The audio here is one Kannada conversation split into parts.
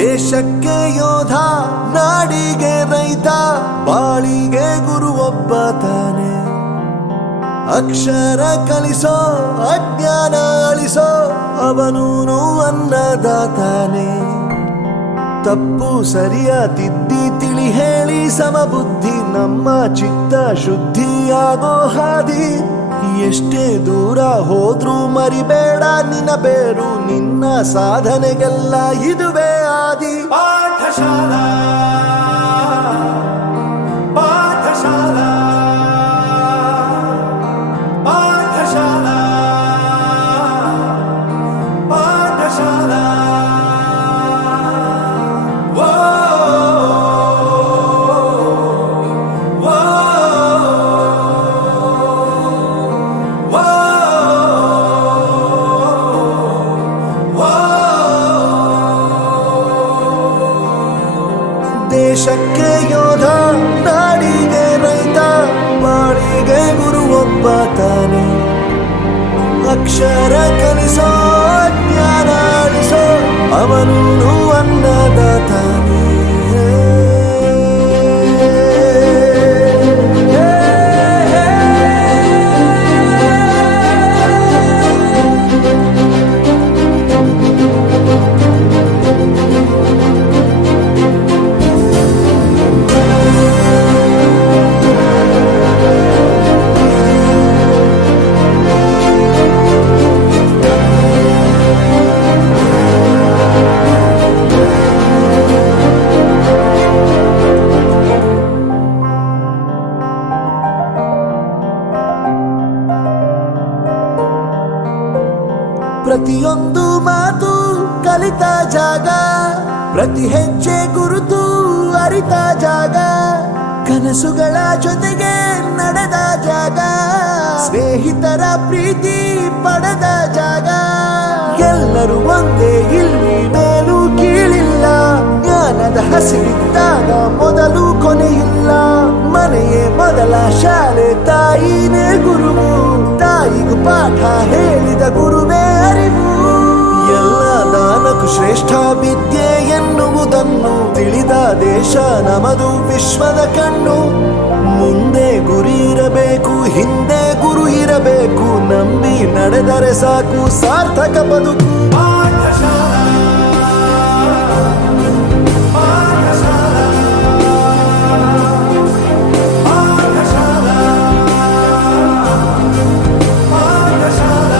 ದೇಶಕ್ಕೆ ಯೋಧ, ನಾಡಿಗೆ ರೈತ, ಬಾಳಿಗೆ ಗುರು ಒಬ್ಬ ತಾನೆ. ಅಕ್ಷರ ಕಲಿಸೋ, ಅಜ್ಞಾನ ಅಳಿಸೋ, ಅವನೂನು ಅನ್ನದಾತಾನೆ. ತಪ್ಪು ಸರಿಯ ತಿದ್ದಿ ತಿಳಿ ಹೇಳಿ ಸಮಬುದ್ಧಿ, ನಮ್ಮ ಚಿತ್ತ ಶುದ್ಧಿಯಾಗೋ ಹಾದಿ. ಎಷ್ಟೇ ದೂರ ಹೋದ್ರೂ ಮರಿಬೇಡ ನಿನ್ನ ಬೇರು, ನಿನ್ನ ಸಾಧನೆಗೆಲ್ಲ ಇದುವೇ ಆದಿ. ಪಾಠಶಾಲಾ ಪಾಠಶಾಲಾ ಪಾಠಶಾಲಾ ಪಾಠಶಾಲಾ. ದೇಶಕ್ಕೆ ಯೋಧ, ನಾಡಿಗೆ ರೈತ, ಬಾಳಿಗೆ ಗುರು ಒಬ್ಬ ತಾನೆ. ಅಕ್ಷರ ಕಲಿಸೋ, ಜ್ಞಾನ ಅಳಿಸೋ, ಅವನೂನು ಅನ್ನದಾತಾನೆ. ಪ್ರತಿಯೊಂದು ಮಾತು ಕಲಿತ ಜಾಗ, ಪ್ರತಿ ಹೆಜ್ಜೆ ಗುರುತು ಅರಿತ ಜಾಗ, ಕನಸುಗಳ ಜೊತೆಗೆ ನಡೆದ ಜಾಗ, ಸ್ನೇಹಿತರ ಪ್ರೀತಿ ಪಡೆದ ಜಾಗ. ಎಲ್ಲರೂ ಒಂದೇ, ಇಲ್ಲಿ ಮೇಲೂ ಕೀಳಿಲ್ಲ, ಜ್ಞಾನದ ಹಸಿವಿದ್ದಾಗ ಮೊದಲು ಕೊನೆಯಿಲ್ಲ. ಮನೆಯೇ ಮೊದಲ ಶಾಲೆ, ತಾಯಿನೇ ಗುರುವು, ತಾಯಿಗೂ ಪಾಠ ಹೇಳಿದ ಗುರುವೇ ಅರಿವು. ಎಲ್ಲ ದಾನಕ್ಕೂ ಶ್ರೇಷ್ಠ ವಿದ್ಯೆ ಎನ್ನುವುದನ್ನು ತಿಳಿದ ದೇಶ ನಮದು, ವಿಶ್ವದ ಕಣ್ಣು. ಮುಂದೆ ಗುರಿ ಇರಬೇಕು, ಹಿಂದೆ ಗುರು ಇರಬೇಕು, ನಂಬಿ ನಡೆದರೆ ಸಾಕು ಸಾರ್ಥಕ ಬದುಕು. ಪಾಠಶಾಲಾ ಪಾಠಶಾಲಾ ಪಾಠಶಾಲಾ ಪಾಠಶಾಲಾ.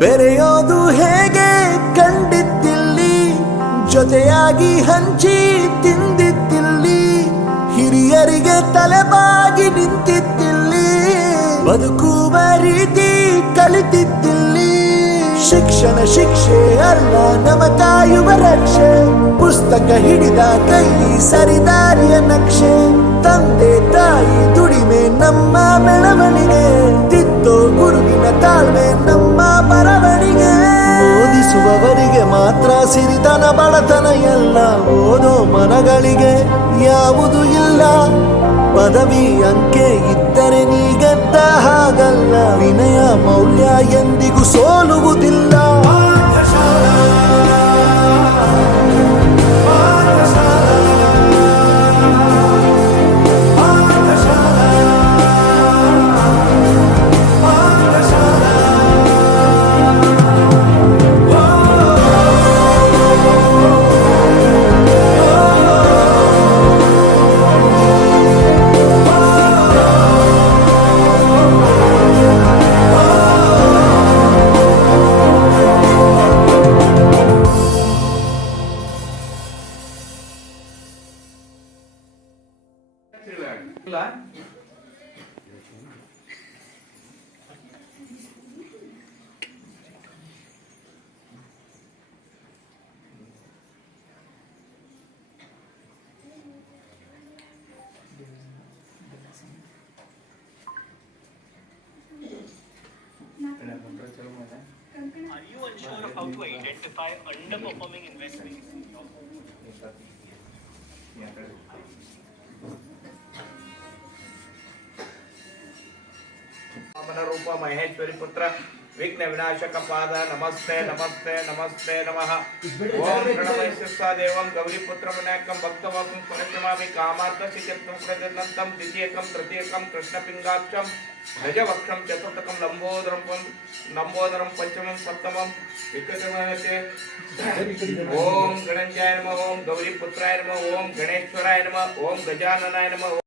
ಬೆರೆಯೋದು ಹೇಗೆ ಕಂಡಿದ್ದಿಲ್ಲಿ, ಜೊತೆಯಾಗಿ ಹಂಚಿ ತಿಂದಿದ್ದಿಲ್ಲಿ, ಹಿರಿಯರಿಗೆ ತಲೆಬಾಗಿ ನಿಂತಿದ್ದಿಲ್ಲಿ, ಬದುಕುವ ರೀತಿ ಕಲಿತಿದ್ದಿಲ್ಲಿ. ಶಿಕ್ಷಣ ಶಿಕ್ಷೆ ಅಲ್ಲ, ನಮ ಕಾಯುವ ರಕ್ಷೆ, ಪುಸ್ತಕ ಹಿಡಿದ ಕೈ ಸರಿದಾರಿಯ ನಕ್ಷೆ. ತಂದೆ ತಾಯಿ ದುಡಿಮೆ ನಮ್ಮ ಬೆಳವಣಿಗೆ, ತಿದ್ದೋ ಗುರುವಿನ ತಾಳ್ಮೆ ನಮ್ಮ ಬರವಣಿಗೆ. ಓದಿಸುವವರಿಗೆ ಮಾತ್ರ ಸಿರಿತನ ಬಡತನ ಎಲ್ಲ, ಓದೋ ಮನಗಳಿಗೆ ಯಾವುದು ಇಲ್ಲ. ಪದವಿ ಅಂಕೆ ಇದ್ದರೆ ನೀ ಗೆದ್ದ ಹಾಗಲ್ಲ, ವಿನಯ ಮೌಲ್ಯ ಎಂದಿಗೂ ಸೋಲುವುದಿಲ್ಲ. how to identify underperforming investments. Vaman रूप महेश्वरी पुत्र विघ्न विनाशक पाद नमस्ते नमस्ते नमस्ते नमः ओम प्रणमयस्व देवं गौरी पुत्र विनायकं भक्तवासं स्वरक्षमामि कामार्थ सिद्ध्यर्थं प्रदन्तं द्वितीयकं तृतीयकं कृष्णपिंगाक्षं गजवक्षं चतुर्थकं लंबोदरं पंचमं सप्तमं विक्रमहते ओम गणंजाय नमः ओम गौरी पुत्राय नमः ओम गणेश्वराय नमः ओम गजाननाय नमः।